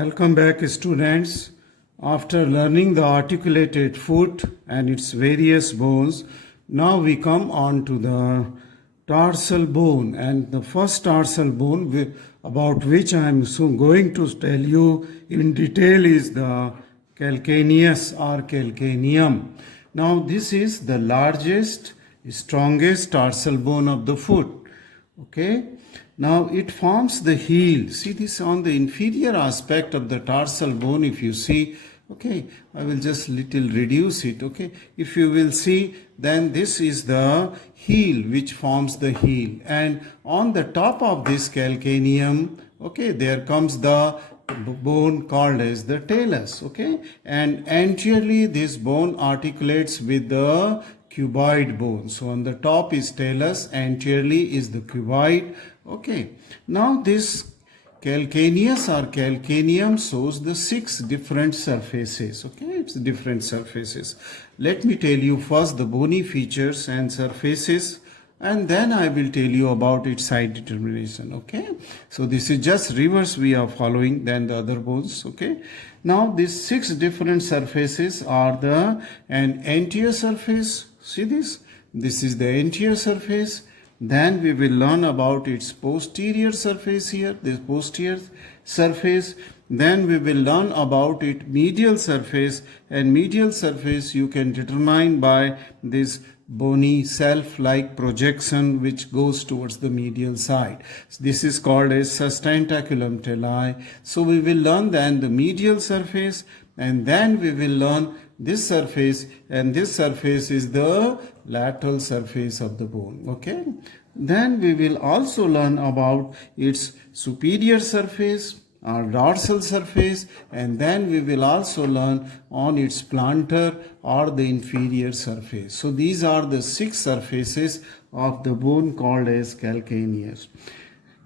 Welcome back, students. After learning the articulated foot and its various bones, now we come on to the tarsal bone. And the first tarsal bone about which I am soon going to tell you in detail is the calcaneus or calcaneum. Now this is the largest, strongest tarsal bone of the foot. Okay. Now it forms the heel. See this on the inferior aspect of the tarsal bone. If you see, okay, I will just little reduce it. Okay, if you will see, then this is the heel which forms the heel, and on the top of this calcaneum, okay, there comes the bone called as the talus. Okay, and anteriorly this bone articulates with the cuboid bone. So on the top is talus, anteriorly is the cuboid. Okay, now this calcaneus or calcaneum shows the 6 different surfaces. Okay, it's different surfaces. Let me tell you first the bony features and surfaces, and then I will tell you about its side determination. Okay, so this is just reverse we are following than the other bones. Okay, now these 6 different surfaces are an anterior surface. See this is the anterior surface. Then we will learn about its posterior surface here, this posterior surface. Then we will learn about its medial surface, and medial surface you can determine by this bony self-like projection which goes towards the medial side. This is called as sustentaculum tali. So we will learn then the medial surface, and then we will learn this surface, and this surface is the lateral surface of the bone. Okay, then we will also learn about its superior surface or dorsal surface, and then we will also learn on its plantar or the inferior surface. So these are the 6 surfaces of the bone called as calcaneus.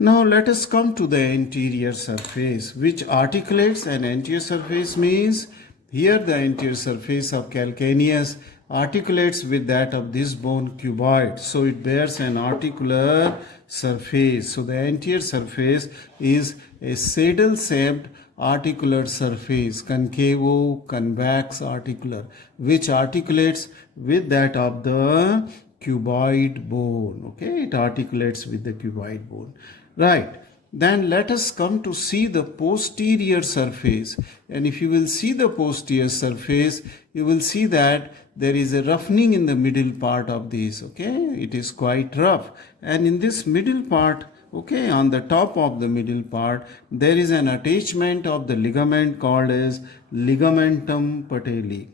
Now let us come to the anterior surface, which articulates. An anterior surface means here the anterior surface of calcaneus articulates with that of this bone cuboid. So it bears an articular surface. So the anterior surface is a saddle-shaped articular surface, concavo-convex articular, which articulates with that of the cuboid bone. Okay, it articulates with the cuboid bone. Right. Then let us come to see the posterior surface. And if you will see the posterior surface, you will see that there is a roughening in the middle part of this. Okay, it is quite rough. And in this middle part, okay, on the top of the middle part, there is an attachment of the ligament called as ligamentum patelli.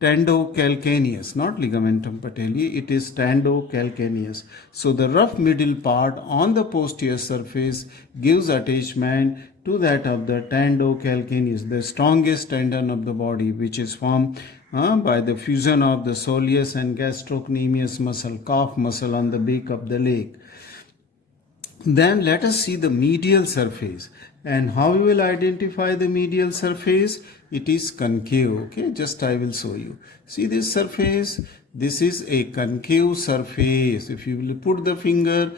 Tendocalcaneus, not ligamentum patelli, it is tendocalcaneus. So the rough middle part on the posterior surface gives attachment to that of the tendocalcaneus, the strongest tendon of the body, which is formed by the fusion of the soleus and gastrocnemius muscle, calf muscle on the back of the leg. Then let us see the medial surface. And how we will identify the medial surface? It is concave. Okay, just I will show you. See this surface? This is a concave surface. If you will put the finger,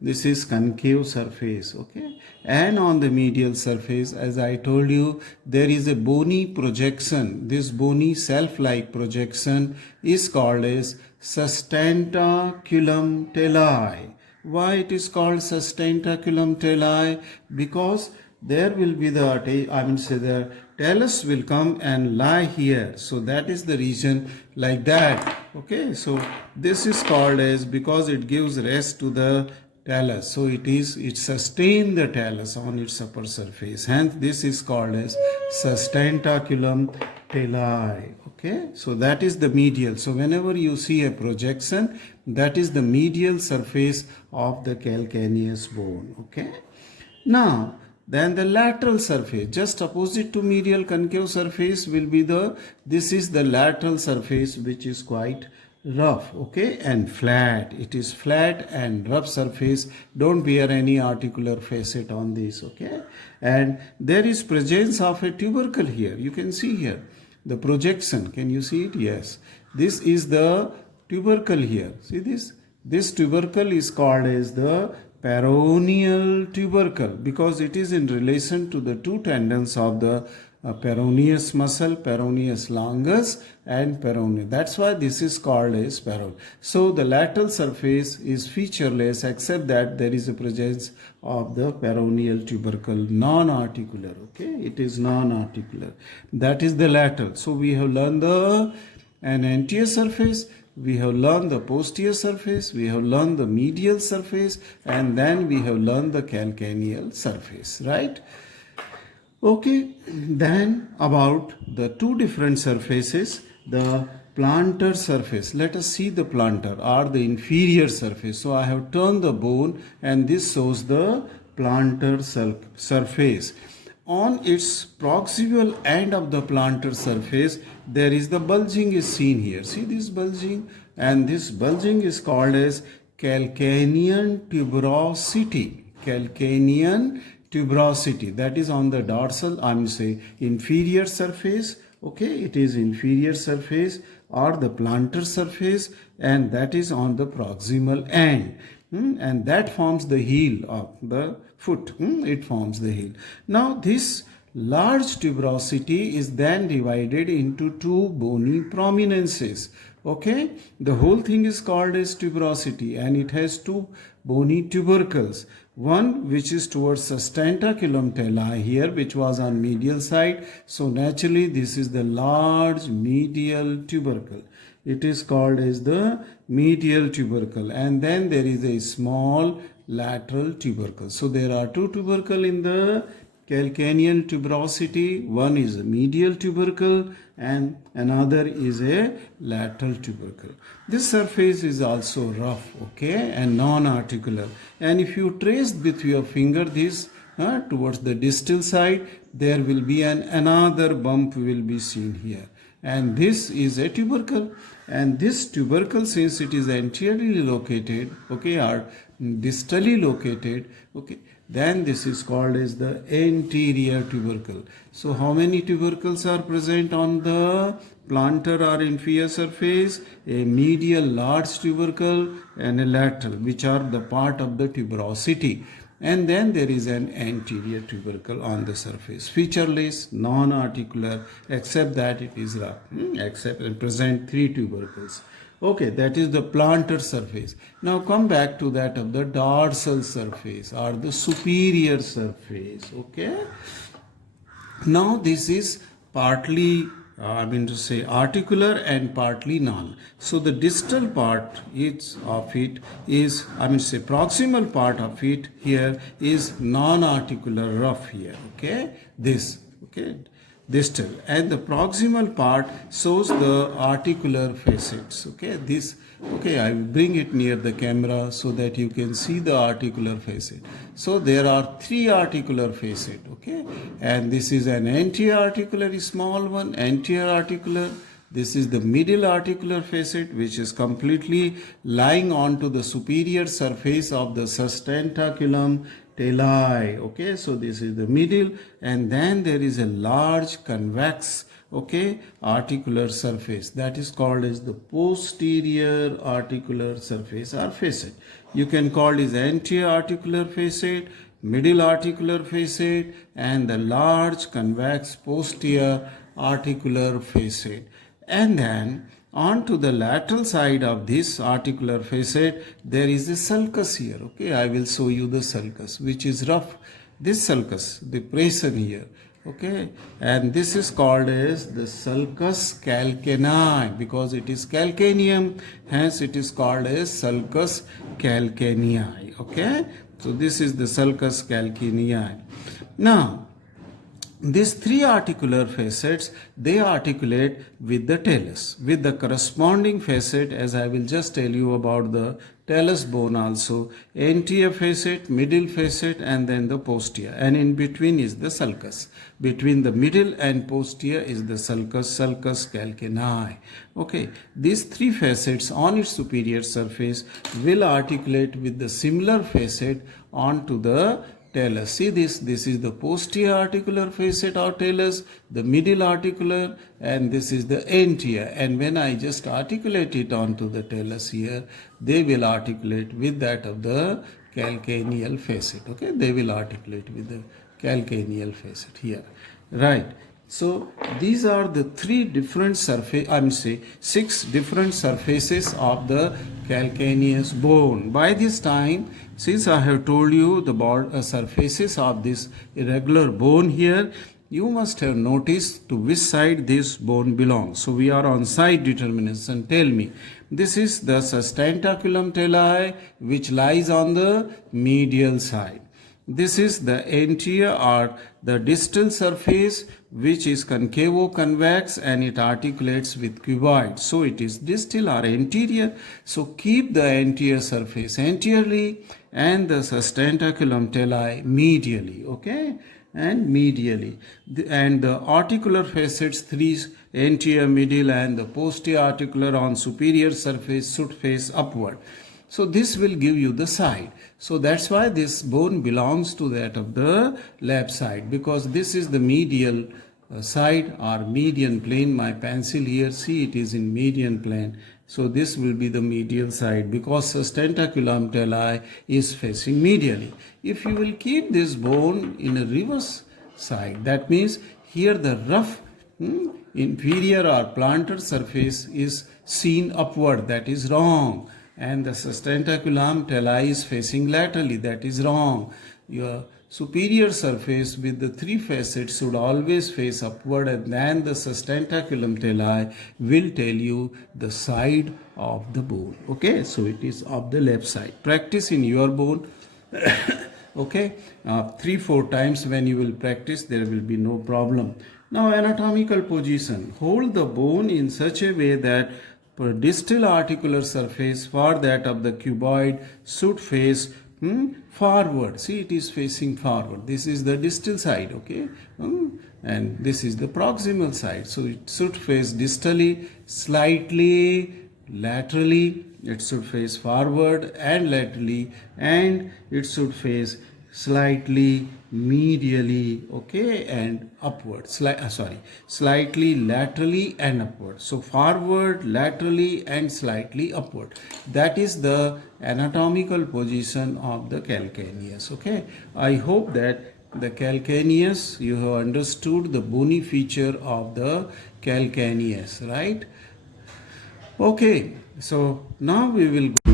this is concave surface. Okay, and on the medial surface, as I told you, there is a bony projection. This bony self-like projection is called as sustentaculum tali. Why it is called sustentaculum tali? Because there will be the talus will come and lie here. So that is the reason like that. Okay, so this is called as, because it gives rest to the talus. So it sustains the talus on its upper surface. Hence this is called as sustentaculum tali. Okay, so that is the medial. So whenever you see a projection, that is the medial surface of the calcaneus bone. Okay, now then the lateral surface, just opposite to medial concave surface, will be this is the lateral surface, which is quite rough, okay, and flat. It is flat and rough surface. Don't bear any articular facet on this. Okay, and there is presence of a tubercle here. You can see here the projection. Can you see it? Yes, this is the tubercle here. See this? This tubercle is called as the peroneal tubercle, because it is in relation to the two tendons of the peroneus muscle, peroneus longus and peroneus. That's why this is called as peroneus. So the lateral surface is featureless except that there is a presence of the peroneal tubercle, non-articular. Okay, it is non-articular. That is the lateral. So we have learned the an anterior surface, we have learned the posterior surface, we have learned the medial surface, and then we have learned the calcaneal surface, right? Okay, then about the two different surfaces, the plantar surface. Let us see the plantar or the inferior surface. So I have turned the bone and this shows the plantar surface. On its proximal end of the plantar surface, there is the bulging is seen here. See this bulging, and this bulging is called as calcanean tuberosity. Calcanean tuberosity, that is on the dorsal, I mean say inferior surface. Okay, it is inferior surface or the plantar surface, and that is on the proximal end. And that forms the heel of the foot. It forms the heel. Now this large tuberosity is then divided into two bony prominences. Okay, the whole thing is called as tuberosity, and it has two bony tubercles. One which is towards sustentaculum tali here, which was on medial side. So naturally this is the large medial tubercle. It is called as the medial tubercle, and then there is a small lateral tubercle. So there are two tubercle in the calcaneal tuberosity. One is a medial tubercle and another is a lateral tubercle. This surface is also rough, okay, and non-articular. And if you trace with your finger this towards the distal side, there will be another bump will be seen here. And this is a tubercle, and this tubercle, since it is anteriorly located, okay, or distally located, okay, then this is called as the anterior tubercle. So how many tubercles are present on the plantar or inferior surface? A medial large tubercle and a lateral, which are the part of the tuberosity. And then there is an anterior tubercle on the surface, featureless, non-articular, except that it is rough, except it present three tubercles. Okay, that is the plantar surface. Now come back to that of the dorsal surface or the superior surface. Okay. Now this is partly articular and partly non. So the distal part of it is, proximal part of it here is non-articular, rough here. Okay, this, okay, distal, and the proximal part shows the articular facets. Okay, this, okay, I will bring it near the camera so that you can see the articular facet. So there are three articular facet, okay, and this is an anterior articular, small one, anterior articular. This is the middle articular facet, which is completely lying onto the superior surface of the sustentaculum tali. Okay, so this is the middle, and then there is a large convex, okay, articular surface that is called as the posterior articular surface or facet. You can call it anterior articular facet, middle articular facet, and the large convex posterior articular facet. And then onto the lateral side of this articular facet, there is a sulcus here. Okay, I will show you the sulcus, which is rough. This sulcus, the depression here. Okay, and this is called as the sulcus calcanei because it is calcaneum, hence it is called as sulcus calcanei. Okay, so this is the sulcus calcanei. Now, these three articular facets, they articulate with the talus, with the corresponding facet, as I will just tell you about the talus bone also, anterior facet, middle facet, and then the posterior, and in between is the sulcus. Between the middle and posterior is the sulcus calcanei. Okay, these three facets on its superior surface will articulate with the similar facet onto the talus. See this is the posterior articular facet or talus, the middle articular, and this is the anterior. And when I just articulate it onto the talus here, they will articulate with that of the calcaneal facet. Okay, they will articulate with the calcaneal facet here, right? So these are the three different surface, I mean say 6 different surfaces of the calcaneus bone. By this time, since I have told you the surfaces of this irregular bone here, you must have noticed to which side this bone belongs. So we are on side determination. Tell me, this is the sustentaculum talli, which lies on the medial side. This is the anterior or the distal surface, which is concavo-convex and it articulates with cuboid. So it is distal or anterior. So keep the anterior surface anteriorly and the sustentaculum talli medially. Okay, and medially. And the articular facets, 3 anterior, middle, and the posterior articular on superior surface should face upward. So this will give you the side. So that's why this bone belongs to that of the left side, because this is the medial side or median plane. My pencil here, see, it is in median plane. So this will be the medial side because sustentaculum talli is facing medially. If you will keep this bone in a reverse side, that means here the rough inferior or plantar surface is seen upward, that is wrong. And the sustentaculum talli is facing laterally, that is wrong. Your superior surface with the 3 facets should always face upward, and then the sustentaculum talli will tell you the side of the bone. Okay, so it is of the left side. Practice in your bone. Okay, 3-4 times when you will practice, there will be no problem. Now anatomical position. Hold the bone in such a way that distal articular surface for that of the cuboid should face forward. See, it is facing forward. This is the distal side, okay, and this is the proximal side. So it should face distally, slightly laterally. It should face forward and laterally, and it should face slightly medially, okay, and upward. Slightly laterally and upward. So forward, laterally, and slightly upward. That is the anatomical position of the calcaneus. Okay, I hope that the calcaneus, you have understood the bony feature of the calcaneus, right? Okay, so now we will go